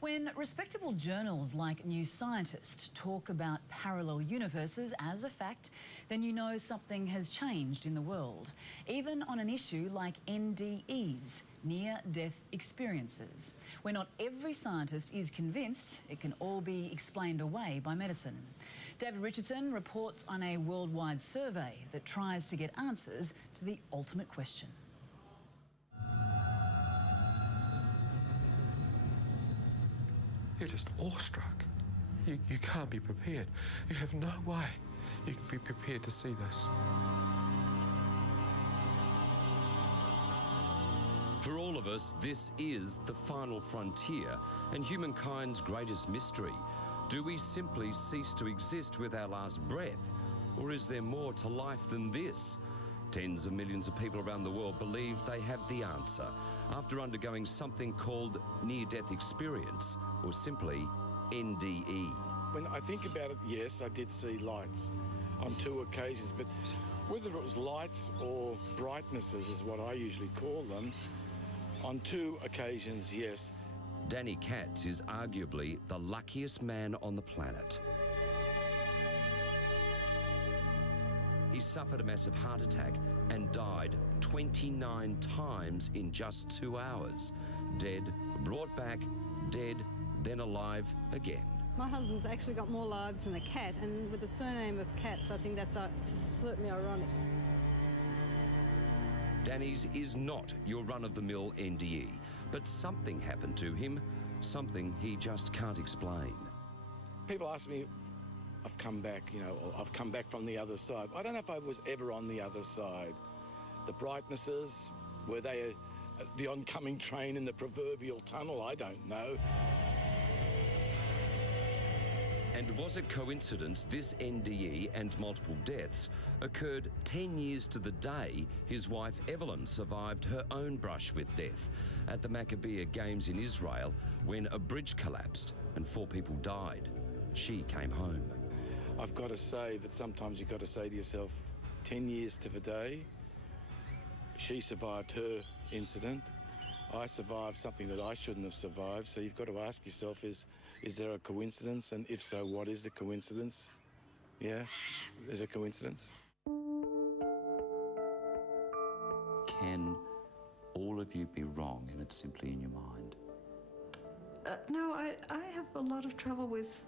When respectable journals like New Scientist talk about parallel universes as a fact, then you know something has changed in the world, even on an issue like NDEs, near-death experiences, where not every scientist is convinced it can all be explained away by medicine. David Richardson reports on a worldwide survey that tries to get answers to the ultimate question. You're just awestruck. You can't be prepared. You have no way you can be prepared to see this. For all of us, this is the final frontier and humankind's greatest mystery. Do we simply cease to exist with our last breath? Or is there more to life than this? Tens of millions of people around the world believe they have the answer after undergoing something called near-death experience, or simply NDE. When I think about it, yes, I did see lights on 2 occasions, but whether it was lights or brightnesses is what I usually call them, on 2 occasions, yes. Danny Katz is arguably the luckiest man on the planet. He suffered a massive heart attack and died 29 times in just 2 hours. Dead, brought back, dead, then alive again. My husband's actually got more lives than a cat, and with the surname of Katz, I think that's certainly ironic. Danny's is not your run-of-the-mill NDE, but something happened to him, something he just can't explain. People ask me, I've come back, or I've come back from the other side. I don't know if I was ever on the other side. The brightnesses, were they the oncoming train in the proverbial tunnel? I don't know. And was it coincidence this NDE and multiple deaths occurred 10 years to the day his wife Evelyn survived her own brush with death at the Maccabiah Games in Israel when a bridge collapsed and 4 people died? She came home. I've got to say that sometimes you've got to say to yourself, 10 years to the day, she survived her incident. I survived something that I shouldn't have survived. So you've got to ask yourself, is there a coincidence? And if so, what is the coincidence? Yeah, there's a coincidence. Can all of you be wrong and it's simply in your mind? No, I have a lot of trouble with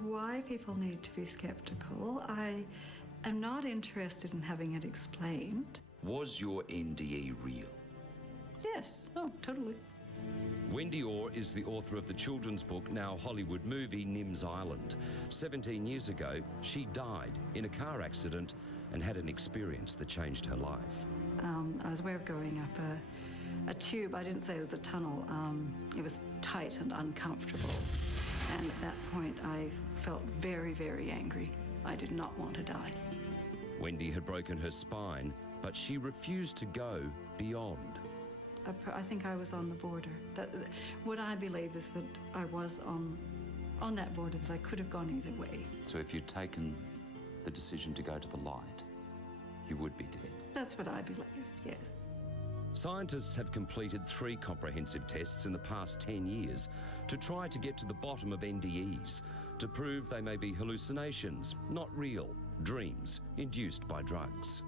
why people need to be sceptical. I am not interested in having it explained. Was your NDE real? Yes, oh, totally. Wendy Orr is the author of the children's book, now Hollywood movie, Nim's Island. 17 years ago, she died in a car accident and had an experience that changed her life. I was aware of going up a tube. I didn't say it was a tunnel. It was tight and uncomfortable. And at that point, I felt very, very angry. I did not want to die. Wendy had broken her spine, but she refused to go beyond. I think I was on the border. What I believe is that I was on that border, that I could have gone either way. So if you'd taken the decision to go to the light, you would be dead? That's what I believe, yes. Scientists have completed 3 comprehensive tests in the past 10 years to try to get to the bottom of NDEs, to prove they may be hallucinations, not real, dreams induced by drugs.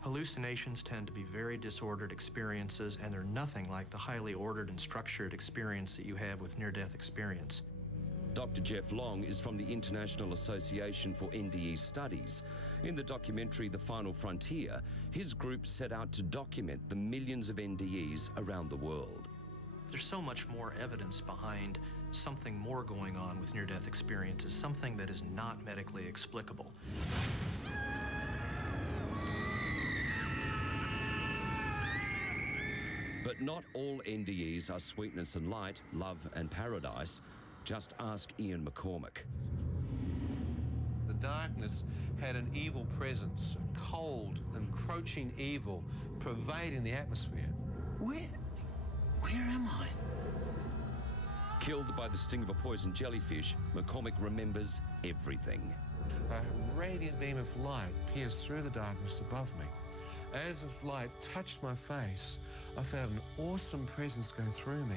Hallucinations tend to be very disordered experiences, and they're nothing like the highly ordered and structured experience that you have with near-death experience. Dr. Jeff Long is from the International Association for NDE Studies. In the documentary The Final Frontier, his group set out to document the millions of NDEs around the world. There's so much more evidence behind something more going on with near-death experiences, something that is not medically explicable. But not all NDEs are sweetness and light, love and paradise. Just ask Ian McCormack. The darkness had an evil presence, a cold, encroaching evil pervading the atmosphere. Where am I? Killed by the sting of a poison jellyfish, McCormack remembers everything. A radiant beam of light pierced through the darkness above me, As this light touched my face, I felt an awesome presence go through me,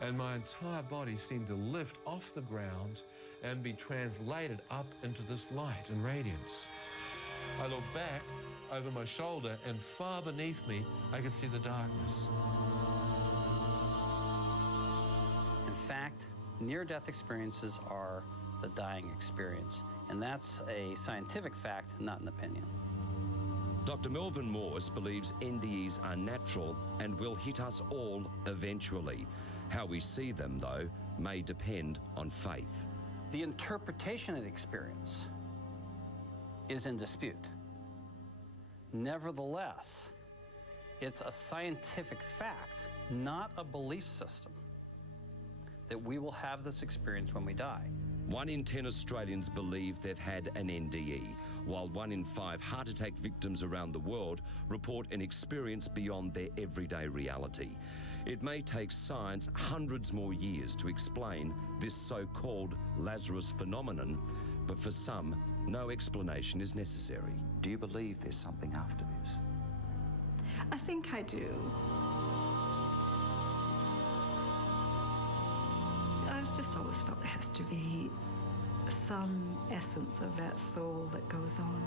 and my entire body seemed to lift off the ground and be translated up into this light and radiance. I looked back over my shoulder, and far beneath me, I could see the darkness. In fact, near-death experiences are the dying experience, and that's a scientific fact, not an opinion. Dr. Melvin Morse believes NDEs are natural and will hit us all eventually. How we see them, though, may depend on faith. The interpretation of the experience is in dispute. Nevertheless, it's a scientific fact, not a belief system, that we will have this experience when we die. 1 in 10 Australians believe they've had an NDE, while 1 in 5 heart attack victims around the world report an experience beyond their everyday reality. It may take science hundreds more years to explain this so-called Lazarus phenomenon, but for some, no explanation is necessary. Do you believe there's something after this? I think I do. I've just always felt there has to be some essence of that soul that goes on.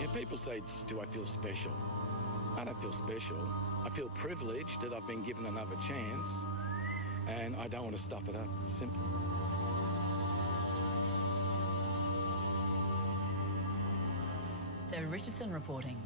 Yeah, people say, do I feel special? I don't feel special. I feel privileged that I've been given another chance, and I don't want to stuff it up. Simple. David Richardson reporting.